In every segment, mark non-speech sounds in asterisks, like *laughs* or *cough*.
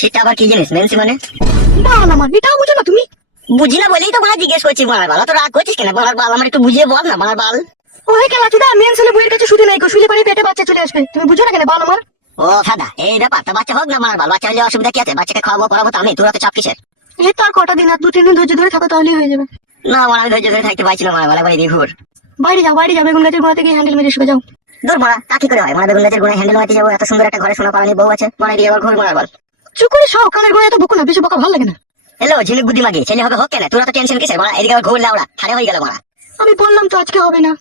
সেটা আবার কি জিনিস মেনসি মানে? বাল আমার এটাও বুঝো না তুমি। বুঝি না বলেই তো বড়া জিজ্ঞেস করছি বাল তো রাগ করছিস কেন? বাল আমার একটু বুঝিয়ে বল না বাল ওই খেলা চুদা মেন্স হলে বইয়ের কাছে শুধু নাই গো শুলে পারে পেটে বাচ্চা চলে আসবে। তুমি বুঝো না কেন বাল আমার? ও সাদা এই ব্যাপার তা বাচ্চা হোক না বাল বাচ্চা হলে অসুবিধা কি আছে? বাচ্চাকে খাওয়াবো পড়াবো তো আমি তোরা তো চাপ কিসের? এই তো আর কটা দিন আর দু তিন দিন ধৈর্য ধরে থাকো তাহলেই হয়ে যাবে। না বড়া আমি ধৈর্য ধরে থাকতে পারছিলাম বড়া বলা করে ঘুর। বাইরে যাও বাইরে যাও বেগুন গাছের গোড়া থেকে হ্যান্ডেল মেরে শুয়ে যাও। দূর বড়া তা কি করে হয়? মানে বেগুন গাছের গুণায় হ্যান্ডেল মারতে যাব? এত সুন্দর একটা ঘরে শোনা পালানি বউ আছে বড়া দিয়ে আবার ঘুর বড়ার বাল। করে সব কানের গোড়া এত বকো না বেশি বকা ভালো লাগে না। হ্যালো ঝিলিক মাগি ছেলে হবে হোক কেন? তোরা তো টেনশন কিসের? বড়া এদিকে ঘুর লাউড়া ঠাড়ে হয়ে গেল বড়া। আমি বললাম তো আজকে হবে না।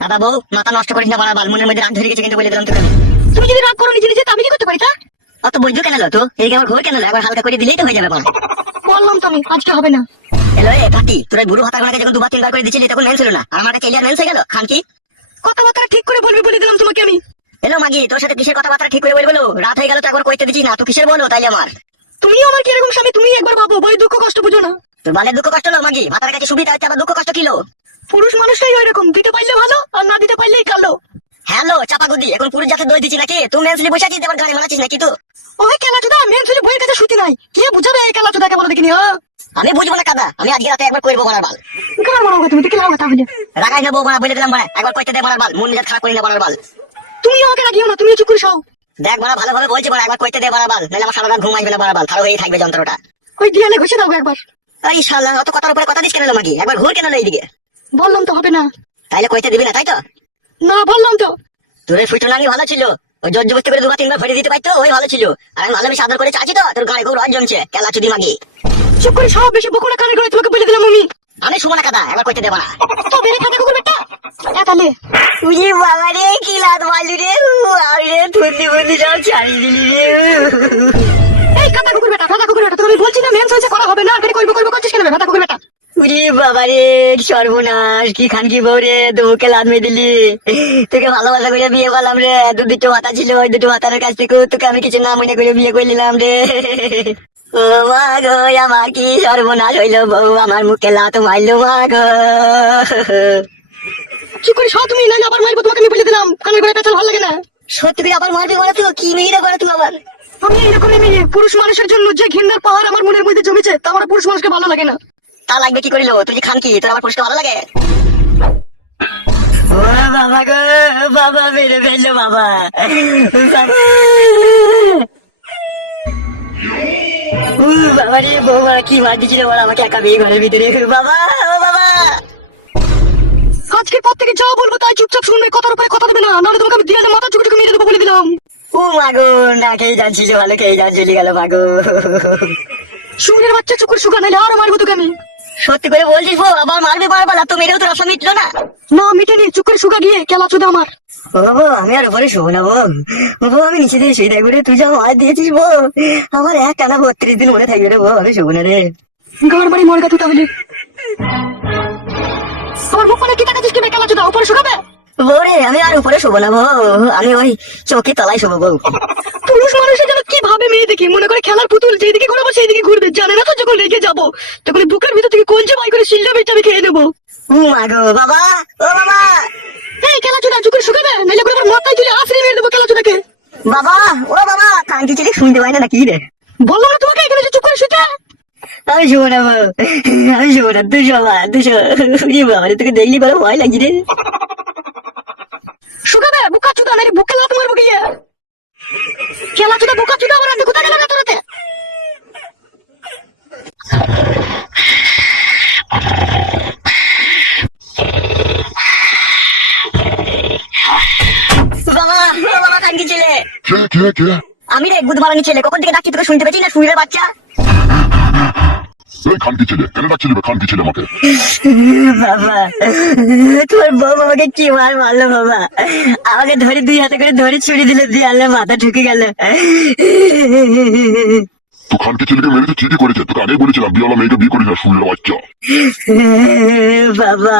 দাদা বউ মাথা নষ্ট করিস না বড়া বালমনের মধ্যে ধরে গেছে কিন্তু বলে দিলাম তোকে তুমি যদি রাগ করো নিজে নিজে আমি কি করতে পারি তা? অত বুঝছ কেন লো তো এদিকে আবার ঘুর কেন? একবার হালকা করে দিলেই তো হয়ে যাবে বড়া। বললাম তো আমি আজকে হবে না। হ্যালো এ তোর বুড়ো হাতা যখন দুবার তিনবার করে দিচ্ছিলি তখন মেন ছিল না। আর আমার কাছে ক্লিয়ার মেন্স হয়ে গেল? খান কি? কথাবার্তা ঠিক করে বলবি বলে দিলাম তোমাকে আমি। হ্যালো মাগি তোর সাথে কিসের কথাবার্তা ঠিক করে বলব রাত হয়ে গেল তো একবার কইতে দিচ্ছি না তো কিসের বলো? তাইলে আমার। তুমি আমার কীরকম স্বামী তুমি একবার ভাবো বই দুঃখ কষ্ট বুঝো না। তোর বালের দুঃখ কষ্ট লো মাগি ভাতার কাছে সুবিধা হচ্ছে আবার দুঃখ কষ্ট কিলো পুরুষ মানুষটাই ওই রকম দিতে পারলে ভালো আর না দিতে পারলেই কালো। হ্যালো চাপা গুদি এখন পুরুষ জাতের দই দিচ্ছি নাকি? তুই মেন্সলি বসে আছিস এবার গাড়ি মারাচ্ছিস নাকি তুই? ওই খেলা চুদা মেন ছেলে বইয়ের কাছে শুতি নাই। কে বুঝাবে এই খেলা চুদাকে বলো দেখিনি হ্যাঁ? আমি বুঝব না কাদা। আমি আজকে রাতে একবার করব বলার বাল। কেন মনে হবে তুমি? দেখে লাও তাহলে? রাগাই নেব বলা বলে দিলাম বলা একবার কইতে দে বলার বাল। মন নিজের খারাপ করি না বলার বাল। তুমি আমাকে রাগিও না তুমি চুপ করে সও দেখ বলা ভালোভাবে বলছি বলা একবার কইতে দে বলার বাল নাহলে আমার সারা রাত ঘুম আসবে না বলার বাল তারও হয়ে থাকবে যন্ত্রটা। ওই দিয়ালে ঘষে দাও একবার। এই শালা অত কথার উপরে কথা দিস কেন মাগি? একবার ঘুর কেন এইদিকে? বললাম তো হবে না। তাইলে কইতে দিবি না তাই তো? না বললাম তো। তোর ফুটো নাঙ্গি ভালো ছিল। ওই জোর জবস্তি করে দুবার তিনবার ভরে দিতে পারতো ওই ভালো ছিল। আর আমি ভালোবেসে আদর করে চাচ্ছি তো তোর গাড়ি খুব রস জমছে। কেলা চুদি মাগি। চুপ করে সব বেশি বকো না কানে করে তোমাকে বলে দিলাম আমি। আমি শুভ না কাদা একবার কইতে দেবো না। তো বেড়ে খাতে কুকুর বেটা তাহলে। উজি বাবা রে কি লাত মারলি রে। আমি রে থুন্দি বুন্দি সব ছাড়িয়ে দিলি রে। এই কাতা কুকুর বেটা ফাটা কুকুর বেটা তুমি বলছি না মেন করা হবে না আর করব করব করছিস কেন ফাটা কুকুর বেটা উরি বাবা রে সর্বনাশ কি খান কি বউ রে দুমুখে লাদ মেয়ে দিলি। তোকে ভালোবাসা করে বিয়ে করলাম রে দু দুটো মাথা ছিল ওই দুটো মাথার কাছ থেকে তোকে আমি কিছু না মনে করে বিয়ে করে নিলাম রে। ও মা গো আমার কি সর্বনাশ হইল বউ? আমার মুখে লাত মারলো মা গো চুপ করে সব তুমি না আবার মারবো তোমাকে আমি বলে দিলাম। কানের করে পেছাল ভালো লাগে না। সত্যি করে আবার মারবি বলে তো কি মেয়েরা করে তুই আবার? আমি এরকমই মেয়ে পুরুষ মানুষের জন্য যে ঘৃণার পাহাড় আমার মনের মধ্যে জমেছে তা আমার পুরুষ মানুষকে ভালো লাগে না। তা লাগবে কি করিল তুই খান কি তোর আবার পুরুষকে ভালো লাগে? ও বাবা গো বাবা মেরে ফেলল বাবা। বাবা। উ বাবা রে বৌমা কি মার দিছিল বল আমাকে একা বিয়ে ঘরের ভিতরে। বাবা ও বাবা! আজকের পর থেকে যা বলব তাই চুপচাপ শুনবে কথার উপরে কথা দেবে না নাহলে তোমাকে আমি দিয়ালে মাথা চুকে মেরে দেবো বলে দিলাম। ও মাগো না খেয়ে যাচ্ছিল ভালো খেয়ে যান চলে গেল মাগো শুনের বাচ্চা চুকুর শুকা নাইলে আরও মারবো তোকে আমি। সত্যি করে বলছিস আবার মারবে বারবার তো মেরেও তোর আশা মিটলো না। না মিটেনি চুপ করে শুকা গিয়ে কেলা চুদা আমার। বাবু আমি আর উপরে শোবো না বউ বউ আমি নিচে দিয়ে শুয়ে থাকব রে তুই যা দিয়েছিস বউ আমার এক টানা বত্রিশ দিন মনে থাকবে রে বউ আমি শোবো না রে। গাঁর বাড়ি মরগা তুই তাহলে। মুখ মানে কি টাকা দিস উপরে শুকাবে? বউ রে আমি আর উপরে শোবো না বউ আমি ওই চৌকি তলায় শোবো বউ পুরুষ মানুষের যেন কি ভাবে মেয়ে দেখি মনে করে খেলার পুতুল যেদিকে ঘুরাবো সেই দিকে ঘুরবে। জানে না তো যখন রেখে যাব তখন বুকের ভিতর থেকে কলজে বাই করে শিল্লা বেচে আমি খেয়ে নেব। মাগো বাবা ও বাবা এই খেলা চুদা চুকুর শুকাবে নাইলে করে আমার মাথায় তুলে আশ্রয় মেরে দেবো খেলা চুদাকে বাবা, ও বাবা কান্তি ছেলে শুনতে পাই না নাকি রে? বলল না তোমাকে, এখানে চুপ করে শুতে। আমি শুভ না আমি শুভ না, দুশো, বাবা দুশো। বাবা তোকে দেখলি বলে ভয় লাগি রে। শুকাবে বুকা চুদা নাইলে বুকে লাভ মারবো গিয়ে? খেলা চুদা বুকা চুদা আমার কোথায় গেল না তোরাতে বাবা ও বাবা কান্তি ছেলে কে কে? আমি রে গুদ মারানি ছেলে কখন থেকে ডাকি তোকে শুনতে পেয়েছি না? শুনবে বাচ্চা? এই খানকি ছেলে কেন ডাকছিলি বে খানকি ছেলে আমাকে? বাবা তোর বউ আমাকে কি মার মারলো বাবা? আমাকে ধরে দুই হাতে করে ধরে ছুরি দিল দিয়ে আনলে মাথা ঢুকে গেল। তো খানকে ছেলেকে মেরেছে ঠিকই করেছে তোকে আগেই বলেছিলাম বিয়েওয়ালা মেয়েকে বিয়ে করিস না শুয়ে বাচ্চা। বাবা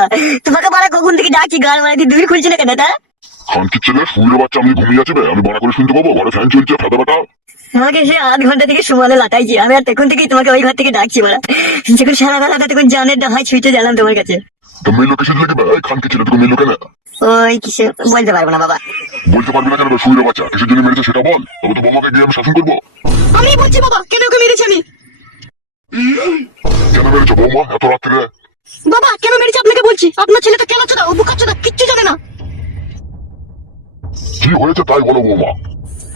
তোমাকে বাড়া কখন থেকে ডাকছি গান মারা দিয়ে দূর খুলছি না কেন তা খানকে ছেলে শুয়ে বাচ্চা আমি ঘুমিয়ে বে, আমি বাড়া করে শুনতে পাবো ঘরে ফ্যান চলছে ফেদা বেটা আমাকে সে আধ ঘণ্টা থেকে সুমালে লাটাইছি। আমি আর তখন থেকেই তোমাকে ওই ঘর থেকে ডাকছি বাড়া যখন সারা বেলাটা তখন জানের ডাহাই ছুটে গেলাম তোমার কাছে। তো মেয়ে লোক এই খানকে ছেলে তোকে মেয়ে লোকে না ওই কিসে? বলতে পারব না বাবা। বলতে পারবি না কেন শুয়ে বাচ্চা? কিসের জন্য মেরেছে সেটা বল। তবে তো বোমাকে গিয়ে আমি শাসন করব। আমি বলছি বাবা কেন ওকে মেরেছি আমি? কেন মেরেছে বৌমা এত রাত্রে? বাবা কেন মেরেছি আপনাকে বলছি? আপনার ছেলে তো কেলাচ্ছে না ও বুকাচ্ছে না কিচ্ছু জানে না। কি হয়েছে তাই বলো বৌমা।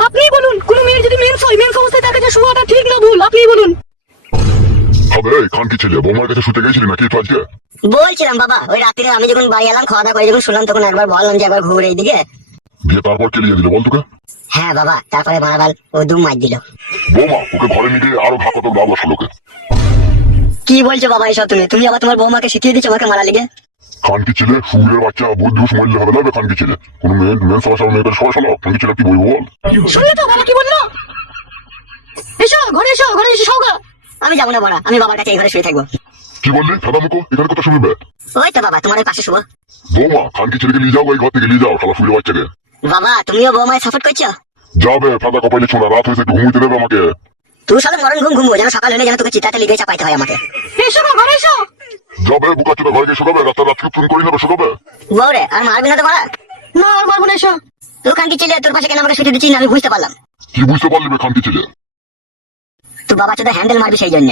আপনি বলুন কোন মেয়ের যদি মেন্স হয় মেন্স অবস্থায় তার কাছে শোয়াটা ঠিক না ভুল আপনি বলুন। হবে এই খানকি ছেলে বৌমার কাছে শুতে গেছিলি নাকি তো আজকে? বলছিলাম বাবা ওই রাত্রে আমি যখন বাড়ি এলাম খাওয়া দাওয়া করে যখন শুনলাম তখন একবার বললাম যে একবার ঘুরে এইদিকে। দিয়ে তারপর কেলিয়ে দিলে বল তোকে? হ্যাঁ বাবা তারপরে বারবার ও দুম মার দিল। বৌমা ওকে ঘরে নিয়ে গিয়ে আরও ঘা কত লাভ কি বলছো বাবা এসব তুমি? তুমি আবার তোমার বৌমাকে শিখিয়ে দিচ্ছ আমাকে মারা লিগে? খানকি ছেলে সুরের বাচ্চা বুদ্ধুস মরলে হবে না বে খানকি ছেলে। কোন মেয়ে মেন সমস্যা মেয়েদের সবাই শোনো খানকি ছেলে কি বলব বল? শুনলে তো বাবা কি বলল? এসো ঘরে এসো ঘরে এসে শোগা আমি যাব না বড়া আমি বাবার কাছে এই ঘরে শুয়ে থাকব। কি বললি? ফেদা মুখো এখানে কথা শুনবে? ওই তো বাবা তোমার ওই পাশে শুবো বৌমা খানকি ছেলেকে নিয়ে যাও এই ঘর থেকে নিয়ে যাও খালা সুরের বাচ্চাকে। বাবা তুমিও বৌমায় সাপোর্ট করছ? যাবে ফেদা কপাইলে ছোনা রাত হয়েছে একটু ঘুমিতে দেবে আমাকে। তুই সাথে মরণ ঘুম ঘুমবো যেন সকাল হলে যেন তোকে চিতাতে লিগে চাপাইতে হয় আমাকে। এসো গো, ঘরে এসো। যাবে বুকা চোদা ঘরে গিয়ে শোকাবে রাতে রাতকে ফোন করি নেবে শোকাবে বউ আর মারবি না তো মারা না আর মারবো না এসো। তুই কানকি ছেলে তোর পাশে কেন আমাকে শুতে দিচ্ছিস আমি বুঝতে পারলাম। কি বুঝতে পারলি বে খানকি ছেলে? তুই বাবা চোদা হ্যান্ডেল মারবি সেই জন্য।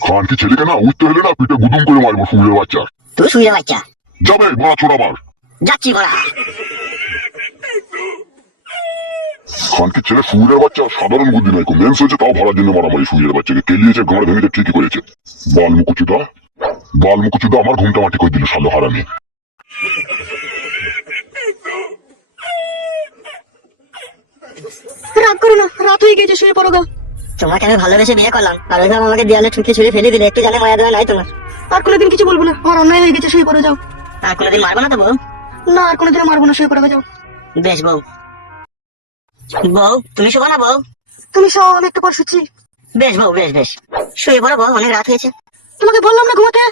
খানকি ছেলেকে না উঠতে হলে না পিঠে গুদুম করে মারবো সুরের বাচ্চা। তুই শুয়ে বাচ্চা। যাবে বড়া ছোড়া মার। যাচ্ছি বড়া খানকি ছেলে সুরের বাচ্চা সাধারণ বুদ্ধি নয়। মেন্স হয়েছে তাও ভরার জন্য মারামারি সুরের বাচ্চাকে কেলিয়েছে গাঁড় ভেঙেছে ঠিকই করেছে। বাল মুকুচুদা বাল মুকুচুদা আমার ঘুমটা মাটি করে দিল সালো হারামি? রাগ করো না রাত হয়ে গেছে শুয়ে পড়ো গা। তোমাকে আমি ভালোবেসে বিয়ে করলাম। আর ওইভাবে আমাকে দেয়ালে ঠুকে ছুড়ে ফেলে দিলে একটু জানে মায়া দেওয়া নাই তোমার? আর কোনোদিন কিছু বলব না আমার অন্যায় হয়ে গেছে শুয়ে পড়ে যাও। আর কোনোদিন মারবো না তো বউ? না আর কোনোদিনও মারবো না শুয়ে পড়ে যাও। বেশ বউ বউ তুমি শোবো না বউ? তুমি শো আমি একটু পর শুচ্ছি। বেশ বউ বেশ বেশ। শুয়ে পড়ো বউ অনেক রাত হয়েছে। তোমাকে বললাম না ঘুমাতে?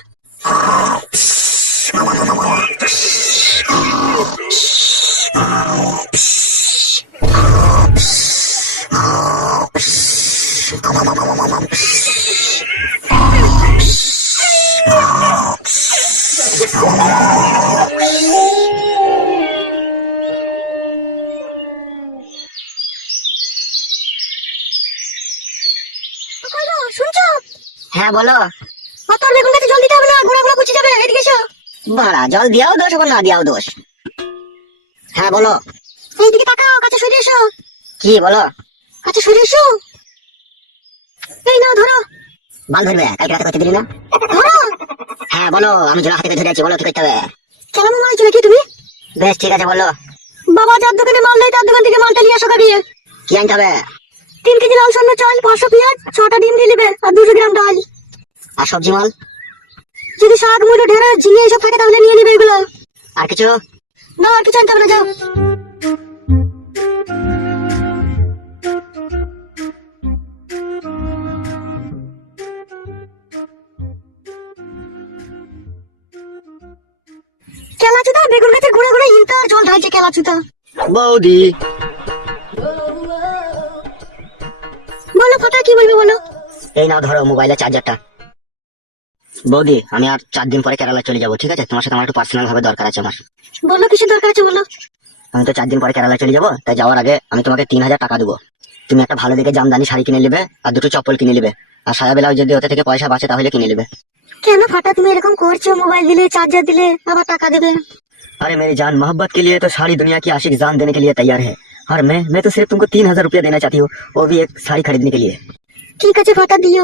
হ্যাঁ বলো। তোর বেগুন গাছে জল দিতে হবে না কুচি যাবে। এদিকে এসো। বাড়া জল দিয়াও দোষ আবার না দিয়াও দোষ। হ্যাঁ বলো। এইদিকে তাকাও কাছে সরে এসো। কি বলো? কাছে সরে এসো। এই নাও ধরো। বাল ধরবে কালকে রাতে করতে দিলি না? ধরো। হ্যাঁ বলো আমি জোড়া হাতে ধরে আছি বলো কি করতে হবে? কেমন মনে হচ্ছে নাকি তুমি? বেশ ঠিক আছে বলো। বাবা যার দোকানে মাল নেই তার দোকান থেকে মালটা নিয়ে আসো গাড়িয়ে কি আনতে হবে? তিন কেজি লাল সন্ধ্যা চাল পাঁচশো পেঁয়াজ ছটা ডিম দিয়ে নেবে আর দুশো গ্রাম ডাল। আর সবজি মাল? যদি শাক মূল্য ঢেঁড়ে ঝিঙে এসব থাকে তাহলে নিয়ে নিবে এগুলো। আর কিছু? না আর কিছু আনতে হবে না যাও। কেলাচুদা বেগুন গাছে ঘুরে ঘুরে ইনতা আর জল ঢালছে কেলাচুদা। বৌদি। বলো ফাটা কি বলবে বলো? এই নাও ধরো মোবাইলের চার্জারটা। বৌদি আমি আর চার দিন পরে কেরালা চলে যাবো ঠিক আছে তোমার সাথে আমার একটু পার্সোনাল ভাবে দরকার আছে আমার বলো কিছু দরকার আছে বলো আমি তো চার দিন পরে কেরালা চলে যাবো তাই যাওয়ার আগে আমি তোমাকে তিন হাজার টাকা দেবো তুমি একটা ভালো দেখে জামদানি শাড়ি কিনে নেবে আর দুটো চপ্পল কিনে নেবে আর সারা বেলাও যদি ওতে থেকে পয়সা বাঁচে তাহলে কিনে নেবে কেন ফাটা তুমি এরকম করছো মোবাইল দিলে চার্জার দিলে আবার টাকা দেবে अरे मेरी जान मोहब्बत के लिए तो सारी दुनिया की आशिक जान देने के लिए तैयार है और मैं मैं तो सिर्फ तुमको तीन हजार रुपया देना चाहती हूँ वो भी एक साड़ी खरीदने के लिए ঠিক আছে ফাটা দিও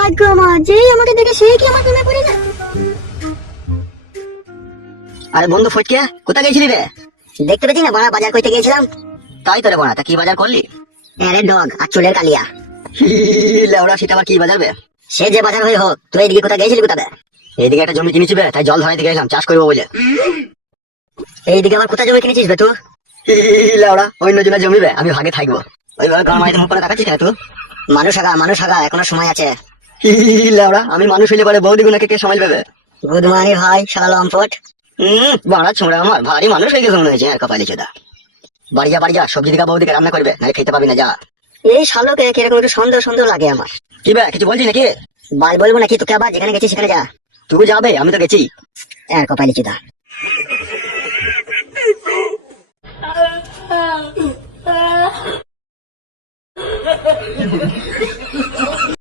ভাগ্য আমার যেই আমাকে দেখে সেই কি আমার প্রেমে পড়ে না আরে বন্ধু ফটকে কোথায় গেছিলি রে? দেখতে পেয়েছি না বড়া বাজার করতে গিয়েছিলাম। তাই বড়া তা কি বাজার করলি? আরে ডগ আর চুলের কালিয়া। লেওড়া সেটা আবার কি বাজারবে সে যে বাজার হয়ে হোক তুই এদিকে কোথায় গেছিলি কোথায় এইদিকে একটা জমি কিনেছি বে তাই জল ধরাইতে গেলাম চাষ করব বলে। এইদিকে আবার কোথায় জমি কিনেছিস বে তুই? লেওড়া অন্য জনের জমি বে আমি ভাগে থাকব। ওইভাবে গান মাইতে মুখ করে দেখাচ্ছিস না তুই? মানুষ আগা মানুষ আগা এখনও সময় আছে। লেওড়া আমি মানুষ হইলে পরে বৌদি গুনাকে কে সমাজ পাবে গুড মর্নিং ভাই শালা লম্পট। হম বাড়া ছোঁড়া আমার ভারী মানুষ হয়ে গেছে মনে হয়েছে আর কপালি চোদা বাড়ি যা বাড়ি যা সবজি দিকা বৌদিকে রান্না করবে নাহলে খেতে পাবি না যা। এই শালোকে কীরকম একটু সন্দেহ সন্দেহ লাগে আমার? কি বে কিছু বলছি নাকি? বাল বলব নাকি? তোকে আবার যেখানে গেছিস সেখানে যা। তুই যাবে আমি তো গেছি। আর কপালি চুদা *laughs*